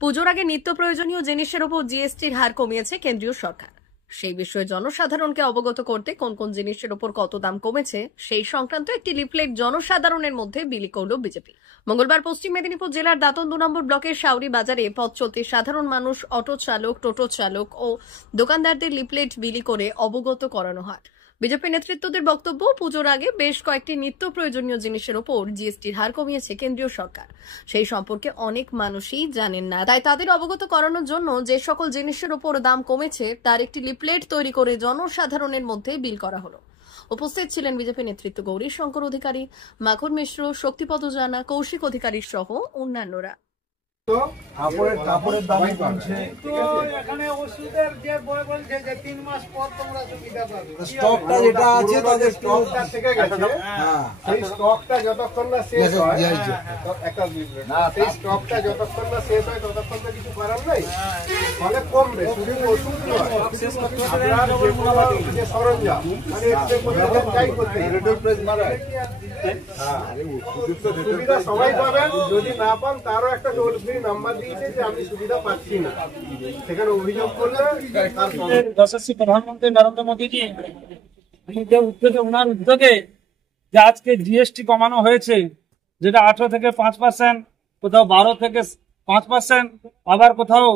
পুজোর আগে নিত্য প্রয়োজনীয় জিনিসের উপর জিএসটির হার কমিয়েছে কেন্দ্রীয় সরকার। সেই বিষয়ে জনসাধারণকে অবগত করতে কোন কোন জিনিসের উপর কত দাম কমেছে সেই সংক্রান্ত একটি লিফলেট জনসাধারণের মধ্যে বিলি করল বিজেপি। মঙ্গলবার পশ্চিম মেদিনীপুর জেলার দাঁতন 2 নম্বর ব্লকের শাউরি বাজারে পথ চলতি সাধারণ মানুষ, অটো চালক, টোটো চালক ও দোকানদারদের লিফলেট বিলি করে অবগত করানো হয়। বিজেপি নেতৃত্বদের বক্তব্য, পুজোর আগে বেশ কয়েকটি নিত্য প্রয়োজনীয় জিনিসের উপর জিএসটির হার কমিয়েছে কেন্দ্রীয় সরকার। সেই সম্পর্কে অনেক মানুষই জানেন না, তাই তাদের অবগত করানোর জন্য যে সকল জিনিসের উপর দাম কমেছে তার একটি লিফলেট তৈরি করে জনসাধারণের মধ্যে বিল করা হলো। উপস্থিত ছিলেন বিজেপি নেতৃত্ব গৌরী শঙ্কর অধিকারী, মাখন মিশ্র, শক্তিপদ জানা, কৌশিক অধিকারী সহ অন্যান্যরা। কাপড়ের দামই কমছে। এখানে ওষুধের যে বই বলছে যে 3 মাস পর তোমরা সুবিধা পাবে। স্টকটা যেটা আছে তাদের স্টকটা থেকে গেছে। হ্যাঁ, সেই স্টকটা যতক্ষণ না শেষ হয়, একটা না, সেই স্টকটা যতক্ষণ না শেষ হয় ততক্ষণ তো কিছু করার নাই। ফলে কমবে, শুধু ওষুধ নয়, আপনার যে সরঞ্জাম মানে এক্সরে করতে চাই করতে রেডিও প্রেস মারা। হ্যাঁ, সুবিধা সবাই পাবেন, যদি না পান তারও একটা টোল ফ্রি নাম্বার দিয়েছে যে আমি সুবিধা পাচ্ছি না, সেখানে অভিযোগ করলে যশস্বী প্রধানমন্ত্রী নরেন্দ্র মোদীজি ওনার উদ্যোগে যে আজকে জিএসটি কমানো হয়েছে, যেটা 18 থেকে 5%, কোথাও 12 থেকে 5%, আবার কোথাও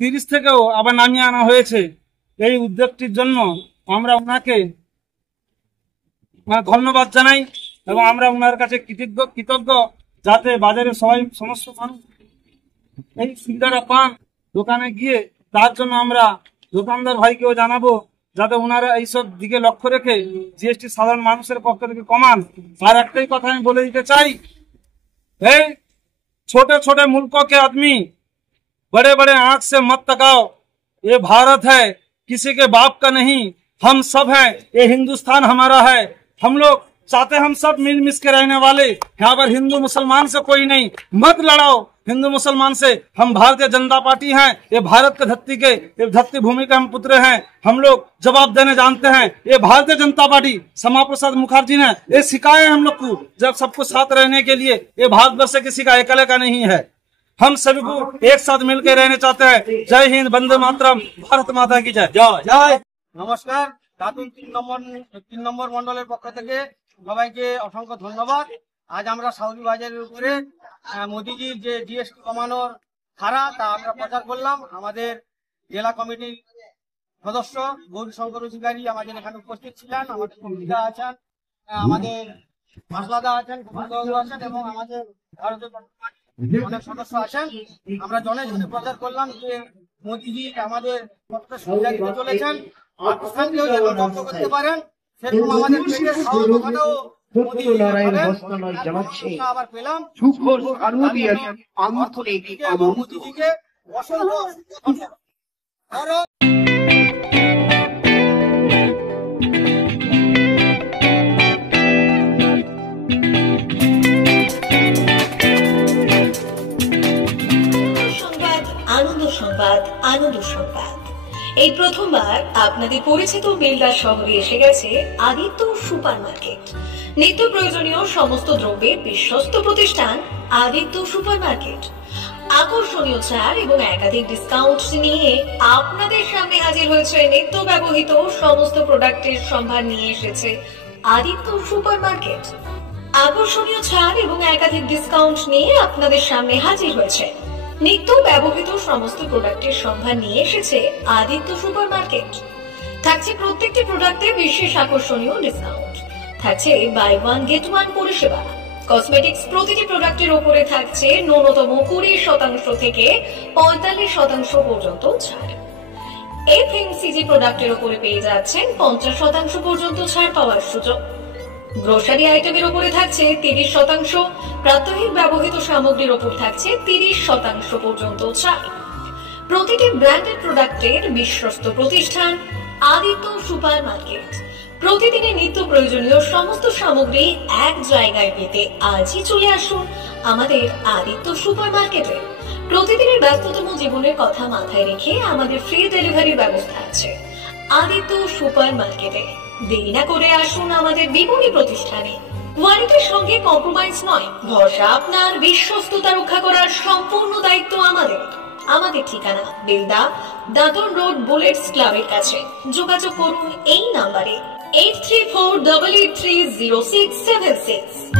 30 থেকেও আবার নামিয়ে আনা হয়েছে। এই উদ্যোগটির জন্য আমরা ওনাকে ধন্যবাদ জানাই এবং আমরা ওনার কাছে কৃতজ্ঞ, যাতে বাজারে সমস্ত মানুষ এই সুবিধাটা পান দোকানে গিয়ে। তার জন্য আমরা দোকানদার ভাইকেও জানাবো যাতে ওনারা এইসব দিকে লক্ষ্য রেখে জিএসটি সাধারণ মানুষের পক্ষ থেকে কমান। আর একটাই কথা আমি বলে দিতে চাই, এই छोटे छोटे मुल्कों के आदमी बड़े बड़े आंख से मत तकाओ। ये भारत है, किसी के बाप का नहीं, हम सब हैं, ये हिंदुस्तान हमारा है। हम लोग चाहते हम सब मिल मिस के रहने वाले। यहाँ पर हिंदू मुसलमान से कोई नहीं, मत लड़ाओ हिंदू मुसलमान से। हम भारतीय जनता पार्टी हैं, ये भारत के धरती भूमि के हम पुत्र हैं। हम लोग जवाब देने जानते हैं। ये भारतीय जनता पार्टी श्यामा प्रसाद मुखर्जी ने ये सिखाया है हम लोग को, जब सबको साथ रहने के लिए। ये भारतवर्ष किसी का अकेले का नहीं है, हम सभी को एक साथ मिलकर रहने चाहते हैं। जय हिंद, वंदे मातरम, भारत माता की जय। जय। নমস্কার, দাঁতন 3 নম্বর মন্ডলের পক্ষ থেকে সবাইকে অসংখ্য ধন্যবাদ। আজ আমরা শাউরি বাজারের উপরে মোদিজির যে জিএসটি কমানোর ধারা তা আমরা প্রচার করলাম। আমাদের জেলা কমিটির সদস্য গৌরী শঙ্কর অধিকারী আমাদের এখানে উপস্থিত ছিলেন, আমাদের কমিটিদা আছেন, আমাদের মাসলাদা আছেন, আছেন এবং আমাদের ভারতীয় অনেক সদস্য আছেন। আমরা জনে জনে প্রচার করলাম যে মোদিজি আমাদের কতটা সুবিধা দিতে চলেছেন। পাকিস্তানকেও যেমন রক্ত করতে পারেন, সেরকম আমাদের পেটের খাওয়ার কথাটাও আবার পেলাম। মোদিজিকে অসংখ্য আনন্দ সংবাদ। এই প্রথমবার আপনাদের পরিচিত বেলদা শহরে এসে গেছে আদিত্য সুপার মার্কেট। নিত্য প্রয়োজনীয় সমস্ত দ্রব্যের বিশ্বস্ত প্রতিষ্ঠান আদিত্য সুপার মার্কেট। আকর্ষণীয় ছাড় এবং একাধিক ডিসকাউন্ট নিয়ে আপনাদের সামনে হাজির হয়েছে। নিত্য ব্যবহৃত সমস্ত প্রোডাক্টের সম্ভার নিয়ে এসেছে আদিত্য সুপার মার্কেট। আকর্ষণীয় ছাড় এবং একাধিক ডিসকাউন্ট নিয়ে আপনাদের সামনে হাজির হয়েছে। নিত্য ব্যবহৃত সমস্ত প্রোডাক্টের সম্ভার নিয়ে এসেছে আদিত্য সুপার মার্কেট। থাকছে প্রত্যেকটি প্রোডাক্টে বিশেষ আকর্ষণীয় ডিসকাউন্ট, থাকছে বাই ওয়ান গেট ওয়ান পরিষেবা। কসমেটিক্স প্রতিটি প্রোডাক্টের উপরে থাকছে ন্যূনতম 20% থেকে 45% পর্যন্ত ছাড়। এফএমসিজি প্রোডাক্টের উপরে পেয়ে যাচ্ছেন 50% পর্যন্ত ছাড় পাওয়ার সুযোগ। গ্রোসারি আইটেমের উপরে থাকছে 30%, প্রাত্যহিক ব্যবহৃত সামগ্রীর উপর থাকছে 30% পর্যন্ত ছাড়। প্রতিটি ব্র্যান্ডেড প্রোডাক্টের বিশ্বস্ত প্রতিষ্ঠান আদিত্য সুপার মার্কেট। প্রতিদিনের নিত্য প্রয়োজনীয় সমস্ত সামগ্রী এক জায়গায় পেতে আজই চলে আসুন আমাদের আদিত্য সুপার মার্কেটে। প্রতিদিনের ব্যস্ততম জীবনের কথা মাথায় রেখে আমাদের ফ্রি ডেলিভারির ব্যবস্থা আছে আদিত্য সুপার মার্কেটে। দেরি না করে আসুন আমাদের বিপণী প্রতিষ্ঠানে। কোয়ালিটির সঙ্গে কম্প্রোমাইজ নয়, ভরসা আপনার, বিশ্বস্ততা রক্ষা করার সম্পূর্ণ দায়িত্ব আমাদের। আমাদের ঠিকানা বেলদা, দাদন রোড, বুলেটস ক্লাবের কাছে। যোগাযোগ করুন এই নাম্বারে 8348830676।